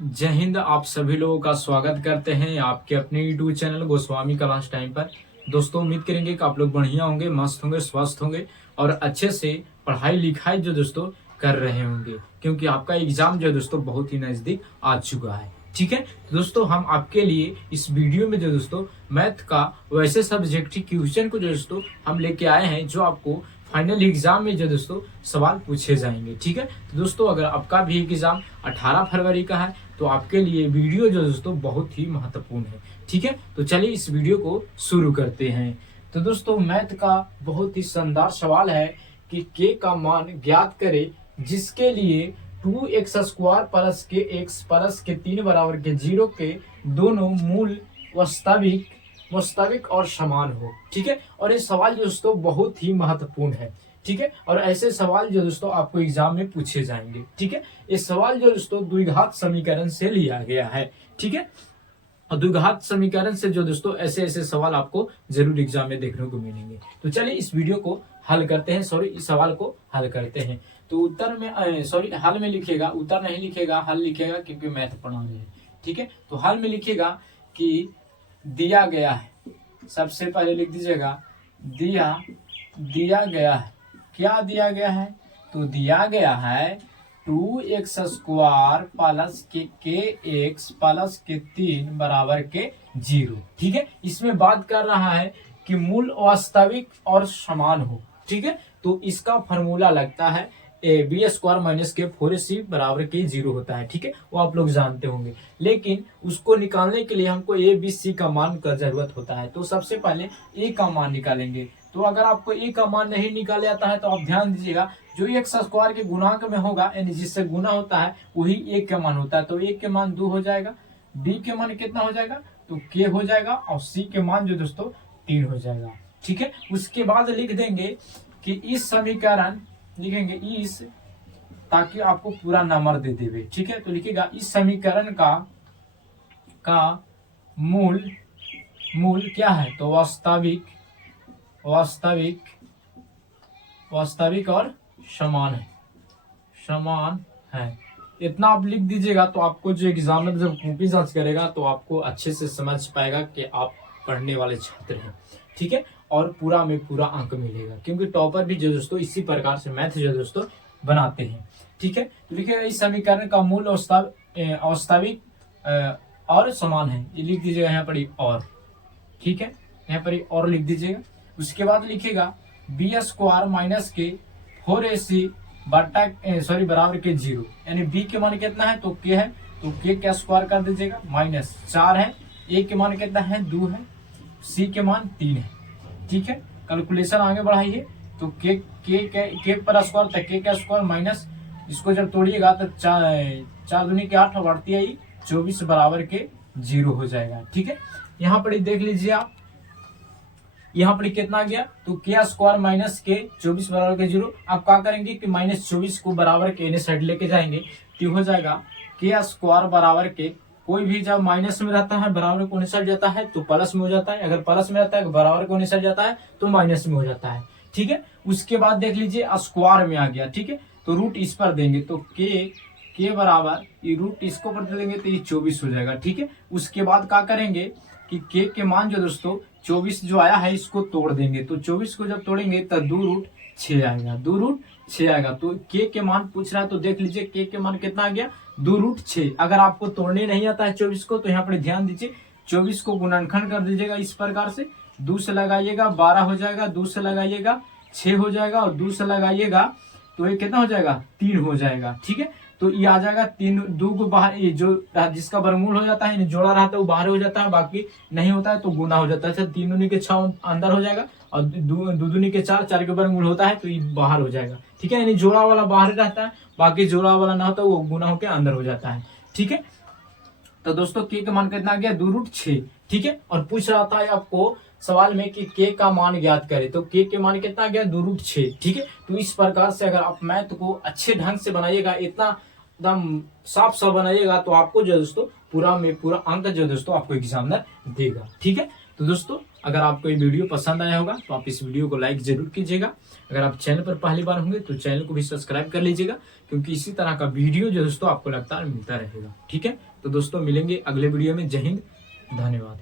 जय हिंद। आप सभी लोगों का स्वागत करते हैं आपके अपने YouTube channel Goswami class time पर। दोस्तों उम्मीद करेंगे कि आप लोग बढ़िया होंगे, मस्त होंगे, स्वस्थ होंगे और अच्छे से पढ़ाई लिखाई जो दोस्तों कर रहे होंगे, क्योंकि आपका एग्जाम जो दोस्तों बहुत ही नजदीक आ चुका है। ठीक है, तो दोस्तों हम आपके लिए इस वीडियो में जो दोस्तों मैथ का वैसे सब्जेक्ट क्वेश्चन को जो दोस्तों हम लेके आए हैं जो आपको फाइनल एग्जाम में जो दोस्तों सवाल पूछे जाएंगे। ठीक है, तो दोस्तों अगर आपका भी एग्जाम 18 फरवरी का है तो आपके लिए वीडियो जो दोस्तों बहुत ही महत्वपूर्ण है। ठीक है, तो चलिए इस वीडियो को शुरू करते हैं। तो दोस्तों मैथ का बहुत ही शानदार सवाल है कि के का मान ज्ञात करे जिसके लिए 2x² प्लस के x प्लस के 3 बराबर के 0 के दोनों मूल वास्तविक और समान हो। ठीक है, और ये सवाल जो दोस्तों बहुत ही महत्वपूर्ण है। ठीक है, और ऐसे सवाल जो दोस्तों आपको एग्जाम में पूछे जाएंगे। ठीक है, ये सवाल जो दोस्तों द्विघात समीकरण से लिया गया है। ठीक है, और द्विघात समीकरण से जो दोस्तों ऐसे ऐसे सवाल आपको जरूर एग्जाम में देखने को मिलेंगे। तो चलिए इस वीडियो को हल करते हैं, इस सवाल को हल करते हैं। तो उत्तर में हल में लिखिएगा, उत्तर नहीं लिखेगा, हल लिखेगा, क्योंकि मैथ पढ़ा रहे हैं। ठीक है, तो हल में लिखिएगा कि दिया गया है। सबसे पहले लिख दीजिएगा दिया गया है। क्या दिया गया है? तो दिया गया है 2x² प्लस के x प्लस के 3 बराबर के 0। ठीक है, इसमें बात कर रहा है कि मूल वास्तविक और समान हो। ठीक है, तो इसका फॉर्मूला लगता है b² माइनस के 4ac बराबर के 0 होता है। ठीक है, वो आप लोग जानते होंगे, लेकिन उसको निकालने के लिए हमको a b c का मान का जरूरत होता है। तो सबसे पहले a का मान निकालेंगे। तो अगर आपको a का मान नहीं निकाले आता है तो आप ध्यान दीजिएगा, जो x² के गुणांक में होगा यानी जिससे गुना होता है वही a का मान होता है। तो a के मान 2 हो जाएगा, b के मान कितना हो जाएगा? तो k हो जाएगा, और c के मान जो दोस्तों 3 हो जाएगा। ठीक है, उसके बाद लिख देंगे कि इस समीकरण लिखेंगे इस, ताकि आपको पूरा नंबर दे देवे। ठीक है, तो लिखिएगा इस समीकरण का मूल क्या है? तो वास्तविक और समान है। इतना आप लिख दीजिएगा तो आपको जो एग्जामिनर जब कॉपी जांच करेगा तो आपको अच्छे से समझ पाएगा कि आप पढ़ने वाले छात्र हैं। ठीक है, और पूरा में पूरा अंक मिलेगा, क्योंकि टॉपर भी जो दोस्तों इसी प्रकार से मैथ जो दोस्तों बनाते हैं। ठीक है, तो लिखिएगा इस समीकरण का मूल वास्तविक और समान है। ये लिख दीजिएगा यहाँ पर और। ठीक है, यहाँ पर और लिख दीजिएगा। उसके बाद लिखिएगा b² माइनस के 4ac बराबर के 0, यानी b के मान कितना है? तो k है, तो k का स्क्वायर कर दीजिएगा, माइनस 4 है, a के मान कितना है? 2 है, c के मान 3 है। ठीक है, कैलकुलेशन आगे बढ़ाइए। तो के पर स्क्वायर तक के का स्क्वायर माइनस, इसको जब तोड़िएगा तो 4 दूनी के 8 बढ़ती आई 24 बराबर के 0 हो जाएगा। ठीक है, यहाँ पर देख लीजिए आप, यहाँ पर कितना आ गया? तो k² माइनस के 24 बराबर के 0। आप क्या करेंगे कि -24 को बराबर के साइड लेके जाएंगे तो हो जाएगा k² बराबर के, कोई भी जब माइनस में रहता है बराबर को साइड जाता है तो प्लस में हो जाता है, अगर प्लस में रहता है बराबर को साइड जाता है तो माइनस में हो जाता है। ठीक है, उसके बाद देख लीजिए स्क्वायर में आ गया। ठीक है, तो रूट इस पर देंगे तो के बराबर ये रूट इसको पर देंगे तो ये 24 हो जाएगा। ठीक है, उसके बाद क्या करेंगे कि के मान जो दोस्तों 24 जो आया है इसको तोड़ देंगे। तो 24 को जब तोड़ेंगे तो 2√6 आएगा, 2√6 आएगा। तो के मान पूछ रहा है तो देख लीजिए के मान कितना आ गया? 2√6। अगर आपको तोड़ने नहीं आता है 24 को तो यहाँ पर ध्यान दीजिए, 24 को गुणनखंड कर दीजिएगा इस प्रकार से, 2 से लगाइएगा 12 हो जाएगा, 2 से लगाइएगा 6 हो जाएगा, और 2 से लगाइएगा तो ये कितना हो जाएगा? 3 हो जाएगा। ठीक है, तो ये आ जाएगा 3, 2 को बाहर, ये जो जिसका वर्गमूल हो जाता है जोड़ा रहता है वो बाहर हो जाता है, बाकी नहीं होता है तो गुना हो जाता है। 3 दूनी के 6 अंदर हो जाएगा, और 2 दूनी के 4, 4 के वर्गमूल होता है तो ये बाहर हो जाएगा। ठीक है, यानी जोड़ा वाला बाहर रहता है, बाकी जोड़ा वाला ना होता है वो गुना होकर अंदर हो जाता है। ठीक है, तो दोस्तों के का मान कितना आ गया? 2√6। ठीक है, और पूछ रहा था आपको सवाल में कि के का मान ज्ञात करे, तो के मान कितना आ गया? 2√6। ठीक है, तो इस प्रकार से अगर आप मैथ को अच्छे ढंग से बनाइएगा, इतना एकदम साफ साफ बनाइएगा तो आपको जो दोस्तों पूरा में पूरा अंक जो दोस्तों आपको एग्जामिनर देगा। ठीक है, तो दोस्तों अगर आपको ये वीडियो पसंद आया होगा तो आप इस वीडियो को लाइक जरूर कीजिएगा। अगर आप चैनल पर पहली बार होंगे तो चैनल को भी सब्सक्राइब कर लीजिएगा, क्योंकि इसी तरह का वीडियो जो दोस्तों आपको लगातार मिलता रहेगा। ठीक है, तो दोस्तों मिलेंगे अगले वीडियो में। जय हिंद, धन्यवाद।